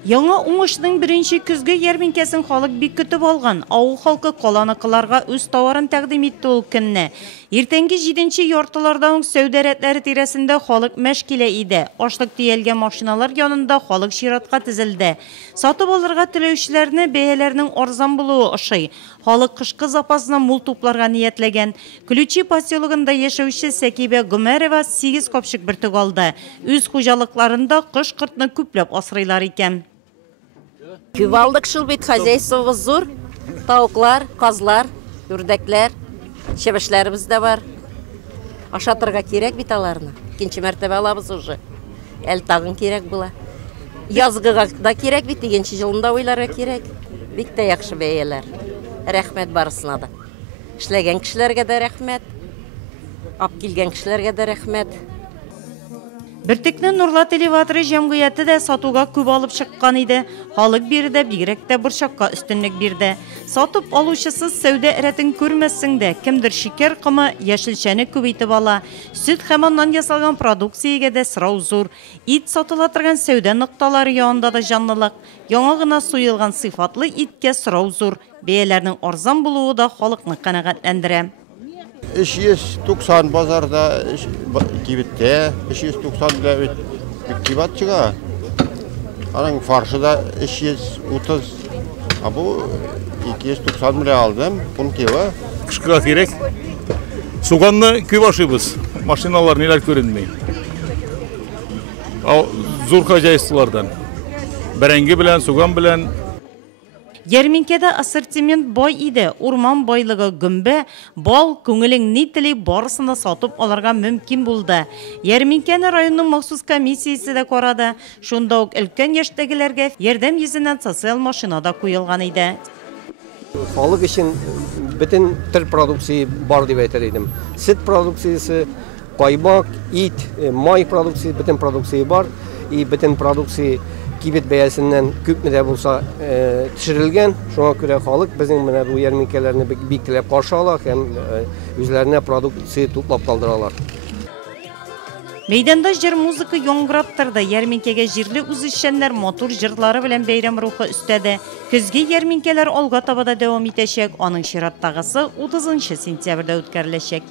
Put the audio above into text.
Яңа уңышның бірінші күзгі ярминкесін халық бик күтіп алған. Ауыл халқы қаланықыларға өз тауарын тәқдим етті ол күнне. Ертеңгі 7-ші йортылардан сәудәрәтлері тирәсінде халық мәшкиле иде. Ашлык тиелген машиналар янында халық ширатқа тізілді. Сатып алырға теләүчеләрне бәяләрнең арзан булуы ошый. Халық кышкы запасына мул тупларга ниятләгән. Ключи поселогында яшәүче Сәкибә Гомәрова 8 капчык бөртек алды. Үз хуҗалыкларында кыш-кыртны күпләп асрыйлар икән. Күп алдык шул бит, хозяйствобыз зур. Тавыклар, казлар, үрдәкләр, чебешләребез дә бар. Ашатырга кирәк бит аларны. Икенче мәртәбә алабыз уже. Әл тагын кирәк була. Язгыга да кирәк бит, икенче җылында уйларга кирәк. Бик тә яхшы бәяләр. Рәхмәт барысына да. Эшләгән кешеләргә дә рәхмәт. Ап килгән кешеләргә дә рәхмәт. Бертекне Нурлат элеваторы җәмгыяте дә сатуга күп алып чыккан иде. Халык биредә бигрәк тә борчакка өстенлек бирде. Сатып алучысыз сәүдә рәтен күрмәссең дә, кемдер шикәр кымы, яшелчәне күбәйтеп ала. Сөт һәм аннан ясалган продукциягә дә сорау зур. Ит сатыла торган сәүдә нокталары янында да җанлылык. Яңа гына суелган сыйфатлы иткә сорау зур. Бәяләрнең арзан булуы да халыкны канәгатьләндерә. 390 базарда кибетте, 390 да кибет чыга. Аның фаршыда 330. А бу 290 миллион алдым, 10 кило. Кышкыга керек. Суганны көп ашыйбыз. Машиналар нелер көрінмей. Зур хозяйстволардан. Бәрәңге белән, суган белән. Ярминкәдә ассортимент бай иде. Урман байлыгы гөмбә, бал, күңелең ни тели барысына сатып алырга мөмкин булды. Ярминкәне районның махсус комиссиясе дә карады. Шунда ук өлкән яшьтәгеләргә ярдәм йөзеннән социаль машина да куелган иде. Халык өчен бөтен төр продукция бар дип әйтер идем. Сөт продукциясы, каймак, ит, май продукциясы, бөтен продукция бар. И бөтен продукция кибет бәясеннән күпме дә булса төшерелгән. Шуңа күрә халык безнең менә бу ярминкәләрне бик теләп каршы ала һәм үзләренә продукция туплап калдыралар. Мәйданда җыр музыка яңгырап торды. Ярминкәгә җирле үзешчәннәр мотор җырлары белән бәйрәм рухы өстәде. Көзге ярминкәләр алга таба да дәвам итәчәк. Аның чираттагысы 30 сентябрьдә үткәреләчәк.